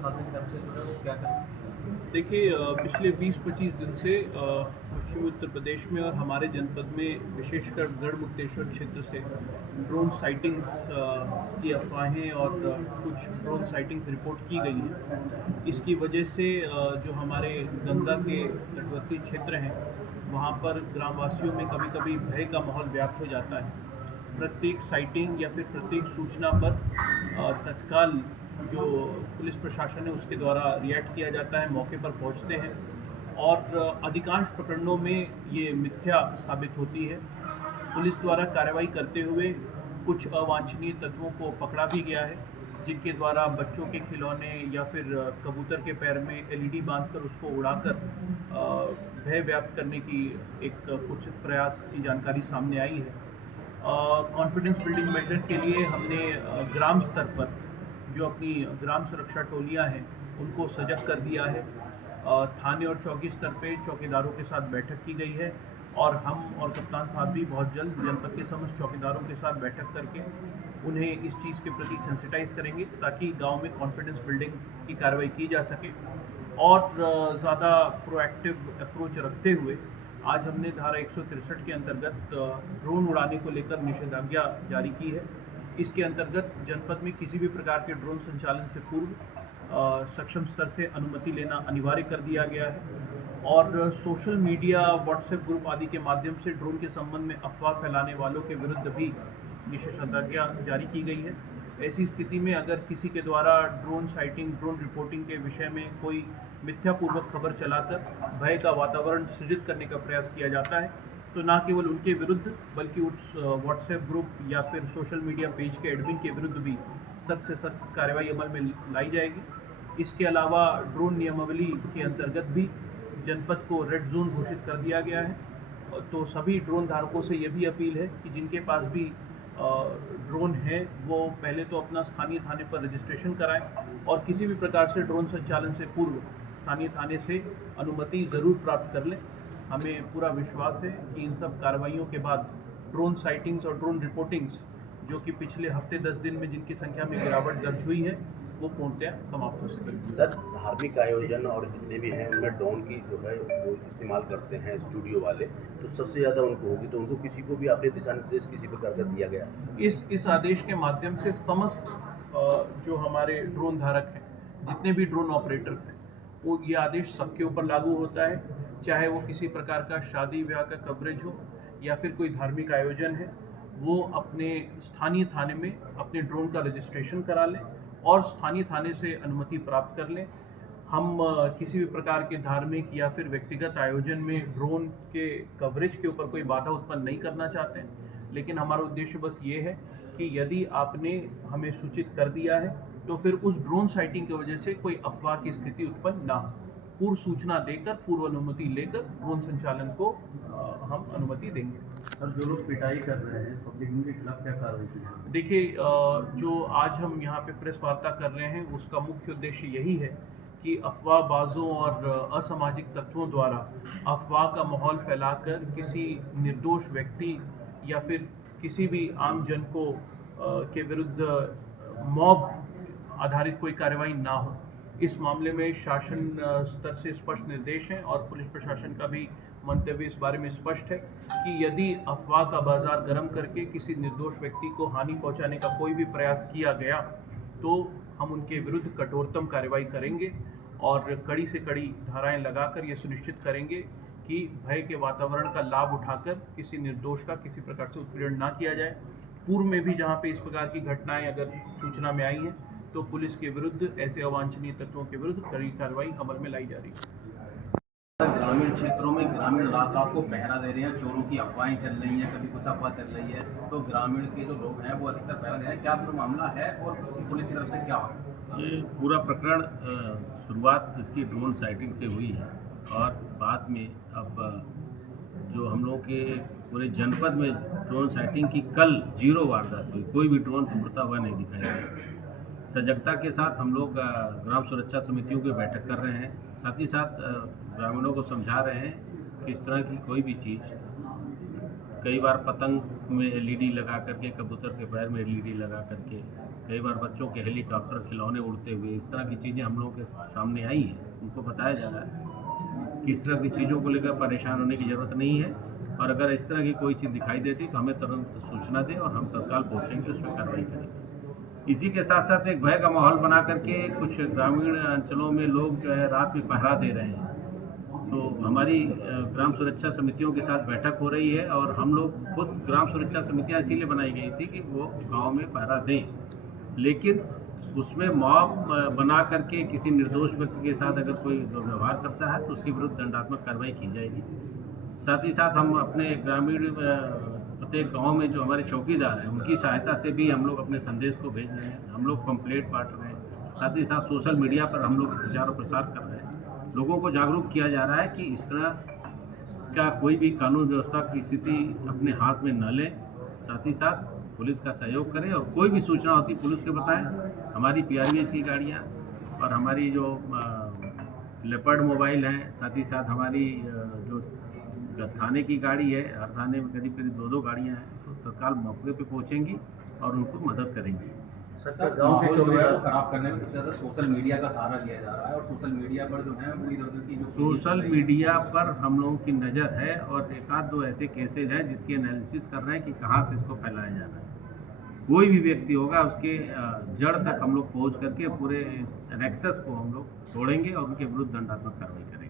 प्रशासन की तरफ से जो है वो क्या करें? देखिए पिछले 20-25 दिन से पश्चिमी उत्तर प्रदेश में और हमारे जनपद में विशेषकर गढ़मुक्तेश्वर क्षेत्र से ड्रोन साइटिंग्स की अफवाहें और कुछ ड्रोन साइटिंग्स रिपोर्ट की गई हैं। इसकी वजह से जो हमारे गंगा के तटवर्ती क्षेत्र हैं वहाँ पर ग्रामवासियों में कभी-कभी भय का माहौल व्याप्त हो जाता है। प्रत्येक साइटिंग या फिर प्रत्येक सूचना पर तत्काल जो पुलिस प्रशासन है उसके द्वारा रिएक्ट किया जाता है, मौके पर पहुंचते हैं और अधिकांश प्रकरणों में ये मिथ्या साबित होती है। पुलिस द्वारा कार्रवाई करते हुए कुछ अवांछनीय तत्वों को पकड़ा भी गया है, जिनके द्वारा बच्चों के खिलौने या फिर कबूतर के पैर में एलईडी बांधकर उसको उड़ाकर भय व्याप्त करने की एक कुछ प्रयास की जानकारी सामने आई है। कॉन्फिडेंस बिल्डिंग मेजर के लिए हमने ग्राम स्तर पर जो अपनी ग्राम सुरक्षा टोलियां हैं उनको सजग कर दिया है। थाने और चौकी स्तर पे चौकीदारों के साथ बैठक की गई है और हम और कप्तान साहब भी बहुत जल्द जनपद के समस्त चौकीदारों के साथ बैठक करके उन्हें इस चीज़ के प्रति सेंसिटाइज करेंगे ताकि गांव में कॉन्फिडेंस बिल्डिंग की कार्रवाई की जा सके और ज़्यादा प्रोएक्टिव अप्रोच रखते हुए आज हमने धारा 163 के अंतर्गत ड्रोन उड़ाने को लेकर निषेधाज्ञा जारी की है। इसके अंतर्गत जनपद में किसी भी प्रकार के ड्रोन संचालन से पूर्व सक्षम स्तर से अनुमति लेना अनिवार्य कर दिया गया है और सोशल मीडिया, व्हाट्सएप ग्रुप आदि के माध्यम से ड्रोन के संबंध में अफवाह फैलाने वालों के विरुद्ध भी निषेधाज्ञा जारी की गई है। ऐसी स्थिति में अगर किसी के द्वारा ड्रोन साइटिंग, ड्रोन रिपोर्टिंग के विषय में कोई मिथ्यापूर्वक खबर चलाकर भय का वातावरण सृजित करने का प्रयास किया जाता है, तो न केवल उनके विरुद्ध बल्कि उस व्हाट्सएप ग्रुप या फिर सोशल मीडिया पेज के एडमिन के विरुद्ध भी सख्त से सख्त कार्रवाई अमल में लाई जाएगी। इसके अलावा ड्रोन नियमावली के अंतर्गत भी जनपद को रेड जोन घोषित कर दिया गया है। तो सभी ड्रोन धारकों से यह भी अपील है कि जिनके पास भी ड्रोन है वो पहले तो अपना स्थानीय थाने पर रजिस्ट्रेशन कराएं और किसी भी प्रकार से ड्रोन संचालन से पूर्व स्थानीय थाने से अनुमति ज़रूर प्राप्त कर लें। हमें पूरा विश्वास है कि इन सब कार्रवाइयों के बाद ड्रोन साइटिंग्स और ड्रोन रिपोर्टिंग्स जो कि पिछले हफ्ते 10 दिन में जिनकी संख्या में गिरावट दर्ज हुई है वो पूर्णतया समाप्त हो सकेगी। सर, धार्मिक आयोजन और जितने भी हैं उनमें ड्रोन की जो है वो इस्तेमाल करते हैं स्टूडियो वाले, तो सबसे ज़्यादा उनको होगी, तो उनको किसी को भी आपने दिशा निर्देश किसी प्रकार का दिया गया? इस आदेश के माध्यम से समस्त जो हमारे ड्रोन धारक हैं, जितने भी ड्रोन ऑपरेटर्स हैं, वो ये आदेश सबके ऊपर लागू होता है, चाहे वो किसी प्रकार का शादी ब्याह का कवरेज हो या फिर कोई धार्मिक आयोजन है, वो अपने स्थानीय थाने में अपने ड्रोन का रजिस्ट्रेशन करा लें और स्थानीय थाने से अनुमति प्राप्त कर लें। हम किसी भी प्रकार के धार्मिक या फिर व्यक्तिगत आयोजन में ड्रोन के कवरेज के ऊपर कोई बाधा उत्पन्न नहीं करना चाहते हैं, लेकिन हमारा उद्देश्य बस ये है कि यदि आपने हमें सूचित कर दिया है तो फिर उस ड्रोन साइटिंग की वजह से कोई अफवाह की स्थिति उत्पन्न ना हो। पूर्व सूचना देकर, पूर्व अनुमति लेकर ड्रोन संचालन को हम अनुमति देंगे। सर, जो लोग पिटाई कर रहे हैं पब्लिक, उनके खिलाफ क्या कार्रवाई की जाएगी? देखिए जो आज हम यहाँ पे प्रेस वार्ता कर रहे हैं उसका मुख्य उद्देश्य यही है कि अफवाहबाजों और असामाजिक तत्वों द्वारा अफवाह का माहौल फैलाकर किसी निर्दोष व्यक्ति या फिर किसी भी आम जन को के विरुद्ध मॉब आधारित कोई कार्रवाई ना हो। इस मामले में शासन स्तर से स्पष्ट निर्देश हैं और पुलिस प्रशासन का भी मंतव्य इस बारे में स्पष्ट है कि यदि अफवाह का बाजार गर्म करके किसी निर्दोष व्यक्ति को हानि पहुंचाने का कोई भी प्रयास किया गया तो हम उनके विरुद्ध कठोरतम कार्रवाई करेंगे और कड़ी से कड़ी धाराएं लगाकर ये सुनिश्चित करेंगे कि भय के वातावरण का लाभ उठाकर किसी निर्दोष का किसी प्रकार से उत्पीड़न ना किया जाए। पूर्व में भी जहाँ पे इस प्रकार की घटनाएं अगर सूचना में आई हैं तो पुलिस के विरुद्ध ऐसे अवांछनीय तत्वों के विरुद्ध कड़ी कार्रवाई अमल में लाई जा रही है। ग्रामीण क्षेत्रों में ग्रामीण इलाका को पहरा दे रहे हैं, चोरों की अफवाहें चल रही हैं, कभी कुछ अफवाह चल रही है, तो ग्रामीण के जो लोग हैं वो अधिकतर पहरा दे रहे हैं। क्या तो मामला है और पुलिस की तरफ से क्या होगा? ये पूरा प्रकरण शुरुआत इसकी ड्रोन साइटिंग से हुई है और बाद में अब जो हम लोग के पूरे जनपद में ड्रोन साइटिंग की कल 0 वारदात हुई, कोई भी ड्रोन उड़ता हुआ नहीं दिखाया गया। सजगता के साथ हम लोग ग्राम सुरक्षा समितियों की बैठक कर रहे हैं, साथ ही साथ ग्रामीणों को समझा रहे हैं कि इस तरह की कोई भी चीज़ कई बार पतंग में एलईडी लगा करके, कबूतर के पैर में एलईडी लगा करके, कई बार बच्चों के हेलीकॉप्टर खिलौने उड़ते हुए, इस तरह की चीज़ें हम लोगों के सामने आई हैं। उनको बताया जा रहा है कि इस तरह की चीज़ों को लेकर परेशान होने की ज़रूरत नहीं है, और अगर इस तरह की कोई चीज़ दिखाई देती तो हमें तुरंत सूचना दें और हम तत्काल पहुँचेंगे, उसमें कार्रवाई करेंगे। इसी के साथ साथ एक भय का माहौल बना करके कुछ ग्रामीण अंचलों में लोग जो है रात में पहरा दे रहे हैं। तो हमारी ग्राम सुरक्षा समितियों के साथ बैठक हो रही है, और हम लोग खुद ग्राम सुरक्षा समितियां इसीलिए बनाई गई थी कि वो गांव में पहरा दें, लेकिन उसमें मॉब बना करके किसी निर्दोष व्यक्ति के साथ अगर कोई दुर्व्यवहार करता है तो उसके विरुद्ध दंडात्मक कार्रवाई की जाएगी। साथ ही साथ हम अपने ग्रामीण प्रत्येक गाँव में जो हमारे चौकीदार हैं उनकी सहायता से भी हम लोग अपने संदेश को भेज रहे हैं, हम लोग पंपलेट बांट रहे हैं, साथ ही साथ सोशल मीडिया पर हम लोग प्रचार और प्रसार कर रहे हैं। लोगों को जागरूक किया जा रहा है कि इस तरह का कोई भी कानून व्यवस्था की स्थिति अपने हाथ में न लें, साथ ही साथ पुलिस का सहयोग करें, और कोई भी सूचना होती पुलिस को बताएं। हमारी PRVS की गाड़ियाँ और हमारी जो लेपर्ड मोबाइल हैं, साथ ही साथ हमारी जो थाने की गाड़ी है, हर थाने में करीब करीब 2-2 गाड़ियाँ हैं, तो तत्काल मौके पे पहुँचेंगी और उनको मदद करेंगी। सर गाँव के जो है खराब करने में सबसे ज़्यादा सोशल मीडिया का सहारा लिया जा रहा है, और सोशल मीडिया पर जो है वो इधर-उधर की जो सोशल मीडिया पर हम लोगों की नज़र है, और एक आध दो ऐसे केसेज हैं जिसकी एनालिसिस कर रहे हैं कि कहाँ से इसको फैलाया जा रहा है। कोई भी व्यक्ति होगा उसके जड़ तक हम लोग पहुँच करके पूरे नेक्सस को हम लोग तोड़ेंगे और उनके विरुद्ध दंडात्मक कार्रवाई करेंगे।